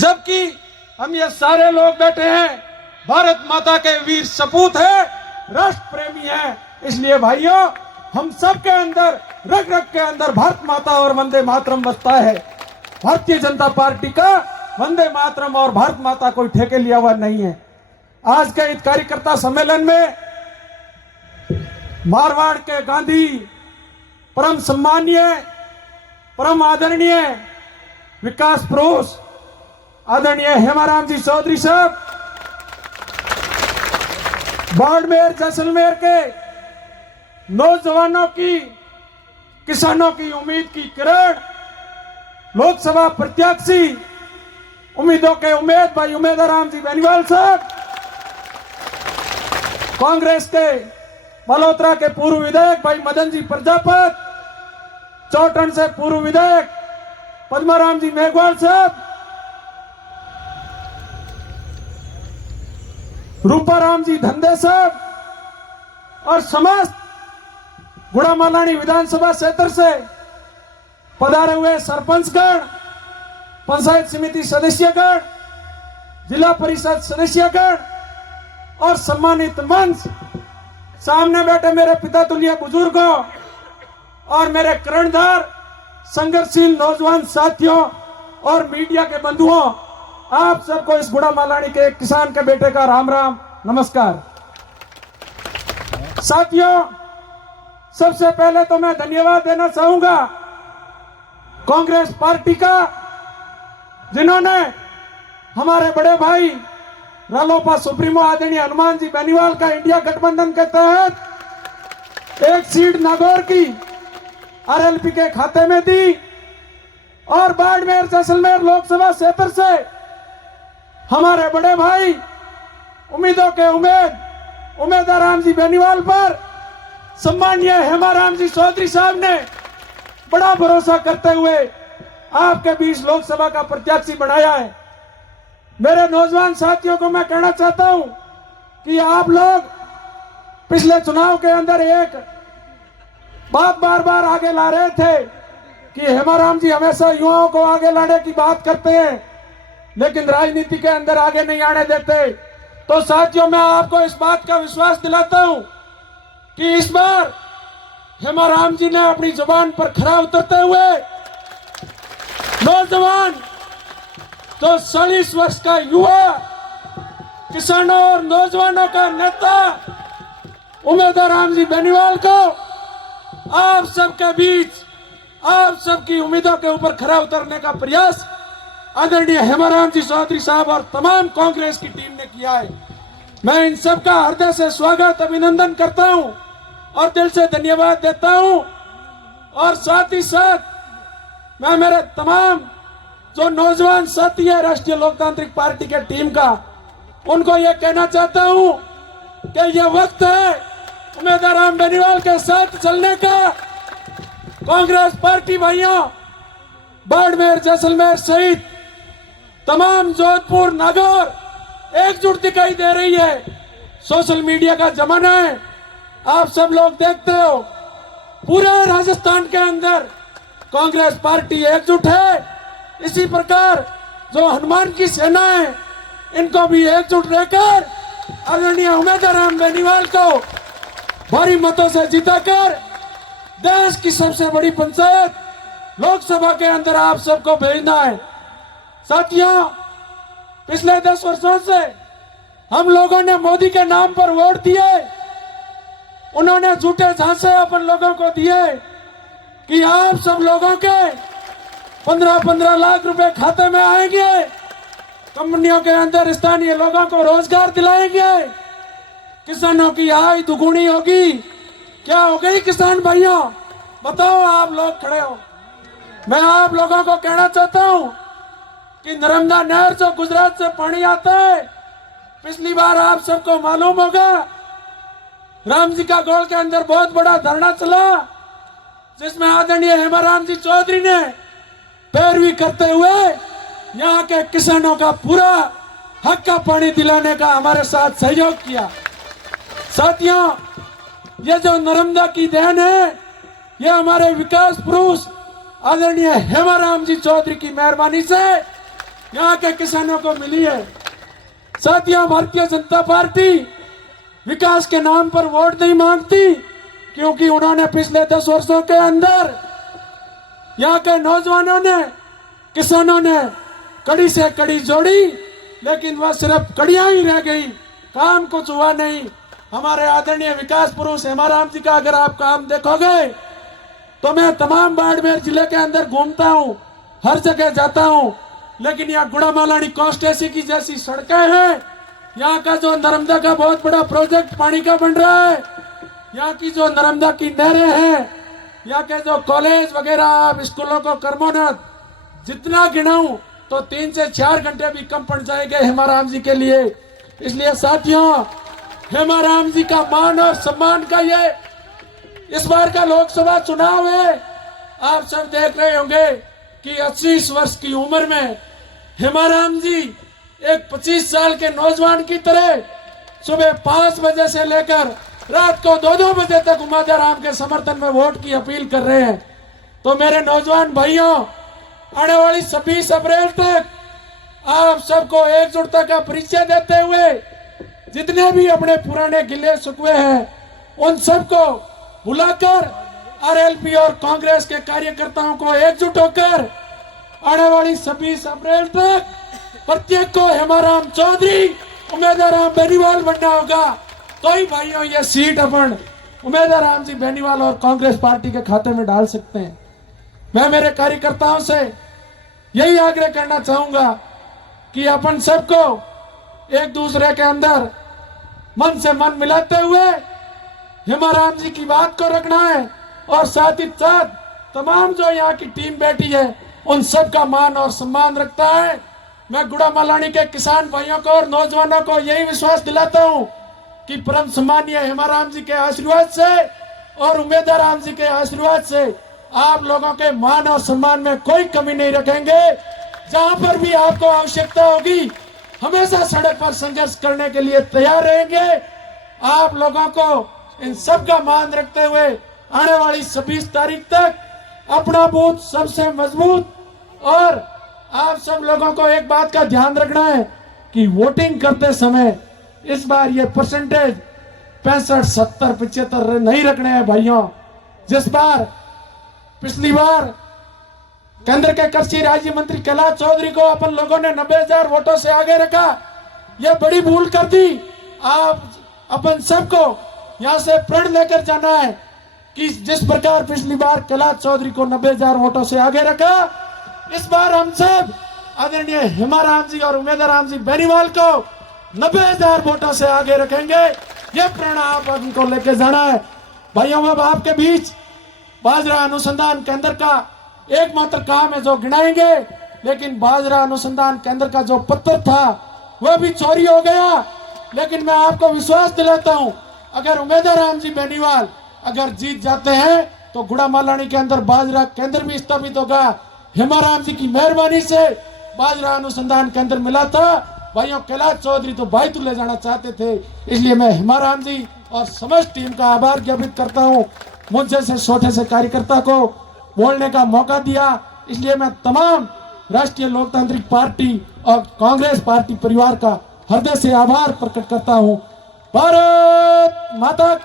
जबकि हम ये सारे लोग बैठे हैं भारत माता के वीर सपूत है, राष्ट्र प्रेमी है। इसलिए भाइयों, हम सब के अंदर रग रग के अंदर भारत माता और वंदे मातरम बसता है। भारतीय जनता पार्टी का वंदे मातरम और भारत माता कोई ठेके लिया हुआ नहीं है। आज के इस कार्यकर्ता सम्मेलन में मारवाड़ के गांधी, परम सम्मानीय, परम आदरणीय विकास पुरुष आदरणीय हेमाराम जी चौधरी साहब, बाड़मेर जैसलमेर के नौजवानों की, किसानों की उम्मीद की किरण, लोकसभा प्रत्याशी, उम्मीदों के उम्मीद भाई उमेदराम जी बेनीवाल साहब, कांग्रेस के मल्होत्रा के पूर्व विधायक भाई मदन जी प्रजापत, चौटन से पूर्व विधायक पद्माराम जी मेघवाल साहब, रूपाराम जी धंधे साहब और समस्त गुड़ामालानी विधानसभा क्षेत्र से पधारे हुए सरपंचगण, पंचायत समिति सदस्यगण, जिला परिषद सदस्यगण और सम्मानित मंच, सामने बैठे मेरे पिता तुल्य बुजुर्गों और मेरे कर्णधार संघर्षशील नौजवान साथियों और मीडिया के बंधुओं, आप सबको इस गुड़ामालानी के एक किसान के बेटे का राम राम नमस्कार। साथियों, सबसे पहले तो मैं धन्यवाद देना चाहूंगा कांग्रेस पार्टी का, जिन्होंने हमारे बड़े भाई रालोपा सुप्रीमो आदरणीय हनुमान जी बेनीवाल का इंडिया गठबंधन के तहत एक सीट नागौर की आरएलपी के खाते में दी और बाड़मेर जैसलमेर लोकसभा क्षेत्र से हमारे बड़े भाई उम्मीदों के उमेदराम जी बेनीवाल पर सम्मानीय हेमाराम जी चौधरी साहब ने बड़ा भरोसा करते हुए आपके बीच लोकसभा का प्रत्याशी बनाया है। मेरे नौजवान साथियों को मैं कहना चाहता हूं कि आप लोग पिछले चुनाव के अंदर एक बात बार बार आगे ला रहे थे कि हेमाराम जी हमेशा युवाओं को आगे लाने की बात करते हैं लेकिन राजनीति के अंदर आगे नहीं आने देते। तो साथियों, मैं आपको इस बात का विश्वास दिलाता हूं कि इस बार हेमाराम जी ने अपनी जुबान पर खरा उतरते हुए नौजवान तो 40 वर्ष का युवा किसानों और नौजवानों का नेता उमेदराम जी बेनीवाल को आप सबके बीच, आप सबकी उम्मीदों के ऊपर खरा उतरने का प्रयास आदरणीय हेमाराम जी चौधरी साहब और तमाम कांग्रेस की टीम ने किया है। मैं इन सब का हृदय से स्वागत, अभिनंदन करता हूं और दिल से धन्यवाद देता हूं। और साथ ही साथ मैं मेरे तमाम जो नौजवान साथी है राष्ट्रीय लोकतांत्रिक पार्टी के टीम का, उनको यह कहना चाहता हूं कि यह वक्त है उमेदराम बेनीवाल के साथ चलने का। कांग्रेस पार्टी भाइयों, बाड़मेर जैसलमेर सहित तमाम जोधपुर, नागौर एकजुट दिखाई दे रही है। सोशल मीडिया का जमाना है, आप सब लोग देखते हो। पूरे राजस्थान के अंदर कांग्रेस पार्टी एकजुट है। इसी प्रकार जो हनुमान की सेना है, इनको भी एकजुट रहकर आदरणीय उमेदराम बेनीवाल को भारी मतों से जिताकर देश की सबसे बड़ी पंचायत लोकसभा के अंदर आप सबको भेजना है। साथियों, पिछले 10 वर्षों से हम लोगों ने मोदी के नाम पर वोट दिए। उन्होंने झूठे झांसे अपन लोगों को दिए कि आप सब लोगों के 15-15 लाख रुपए खाते में आएंगे, कंपनियों के अंदर स्थानीय लोगों को रोजगार दिलाएंगे, किसानों की आय दुगुनी होगी। क्या हो गई किसान भाइयों? बताओ, आप लोग खड़े हो। मैं आप लोगों को कहना चाहता हूं कि नर्मदा नहर जो गुजरात से पानी आता है, पिछली बार आप सबको मालूम होगा राम जी का गौड़ के अंदर बहुत बड़ा धरना चला, जिसमें आदरणीय हेमाराम जी चौधरी ने पैरवी करते हुए यहाँ के किसानों का पूरा हक का पानी दिलाने का हमारे साथ सहयोग किया। साथियों, ये जो नर्मदा की देन है, ये हमारे विकास पुरुष आदरणीय हेमाराम जी चौधरी की मेहरबानी से यहाँ के किसानों को मिली है। साथियों, भारतीय जनता पार्टी विकास के नाम पर वोट नहीं मांगती, क्योंकि उन्होंने पिछले 10 वर्षों के अंदर यहाँ के नौजवानों ने, किसानों ने कड़ी से कड़ी जोड़ी, लेकिन वह सिर्फ कड़ियां ही रह गई, काम कुछ हुआ नहीं। हमारे आदरणीय विकास पुरुष हेमाराम जी का अगर आप काम देखोगे तो मैं तमाम बाड़मेर जिले के अंदर घूमता हूँ, हर जगह जाता हूँ, लेकिन यहाँ गुड़ामालानी कॉन्स्टेंसी की जैसी सड़कें हैं, यहाँ का जो नर्मदा का बहुत बड़ा प्रोजेक्ट पानी का बन रहा है, यहाँ की जो नर्मदा की नहरें हैं, यहाँ के जो कॉलेज वगैरह, आप स्कूलों को कर्मोन्नत जितना गिनाऊं तो 3 से 4 घंटे भी कम पड़ जाएंगे हेमाराम जी के लिए। इसलिए साथियों, हेमाराम जी का मान और सम्मान का ये इस बार का लोकसभा चुनाव है। आप सब देख रहे होंगे कि 80 वर्ष की उम्र में हेमाराम जी एक 25 साल के नौजवान की तरह सुबह 5 बजे से लेकर रात को 2-2 बजे तक उमादाराम के समर्थन में वोट की अपील कर रहे हैं। तो मेरे नौजवान भाइयों, आने वाली 26 अप्रैल तक आप सबको एकजुटता का परिचय देते हुए जितने भी अपने पुराने गिले शिकवे हैं उन सबको बुलाकर आरएलपी और कांग्रेस के कार्यकर्ताओं को एकजुट होकर आने वाली 26 अप्रैल तक प्रत्येक को हेमाराम चौधरी, उमेदराम बेनीवाल बनना होगा। तो ही भाइयों ये सीट अपन उमेदराम जी बेनीवाल और कांग्रेस पार्टी के खाते में डाल सकते हैं। मैं मेरे कार्यकर्ताओं से यही आग्रह करना चाहूंगा कि अपन सबको एक दूसरे के अंदर मन से मन मिलाते हुए हेमाराम जी की बात को रखना है, और साथ ही साथ तमाम जो यहाँ की टीम बैठी है उन सब का मान और सम्मान रखता है। मैं गुड़ामालानी के किसान भाइयों को और नौजवानों को यही विश्वास दिलाता हूँ कि परम सम्मानीय हेमाराम जी के आशीर्वाद से और उमेदराम जी के आशीर्वाद से आप लोगों के मान और सम्मान में कोई कमी नहीं रखेंगे। जहां पर भी आपको आवश्यकता होगी हमेशा सड़क पर संघर्ष करने के लिए तैयार रहेंगे। आप लोगों को इन सब का मान रखते हुए आने वाली 26 तारीख तक अपना बूथ सबसे मजबूत, और आप सब लोगों को एक बात का ध्यान रखना है कि वोटिंग करते समय इस बार ये परसेंटेज 65, 70, 75 नहीं रखने हैं भाइयों। जिस बार पिछली बार केंद्र के कृषि राज्य मंत्री कैलाश चौधरी को अपन लोगों ने 90,000 वोटों से आगे रखा, यह बड़ी भूल कर दी। आप अपन सबको यहां से प्रण लेकर जाना है कि जिस प्रकार पिछली बार कैलाश चौधरी को 90,000 वोटों से आगे रखा, इस बार हम सब आदरणीय हेमाराम जी और उमेदराम जी बेनीवाल को 90,000 वोटों से आगे रखेंगे। यह प्रण आप उनको लेकर जाना है भाइयों। अब आपके बीच बाजरा अनुसंधान केंद्र का एकमात्र काम है जो गिनाएंगे, लेकिन बाजरा अनुसंधान केंद्र का जो पत्र था वह भी चोरी हो गया। लेकिन मैं आपको विश्वास दिलाता हूं, अगर उमेदराम जी बेनीवाल अगर जीत जाते हैं तो गुड़ामालानी के अंदर बाजरा केंद्र भी स्थापित होगा। हेमाराम जी की मेहरबानी से बाजरा अनुसंधान केंद्र मिला था। भाइयों, कैलाश चौधरी तो भाई ले जाना चाहते थे, इसलिए मैं हेमाराम जी और समस्त टीम का आभार ज्ञापित करता हूं। मुझे से छोटे से कार्यकर्ता को बोलने का मौका दिया, इसलिए मैं तमाम राष्ट्रीय लोकतांत्रिक पार्टी और कांग्रेस पार्टी परिवार का हृदय से आभार प्रकट करता हूं। भारत माता की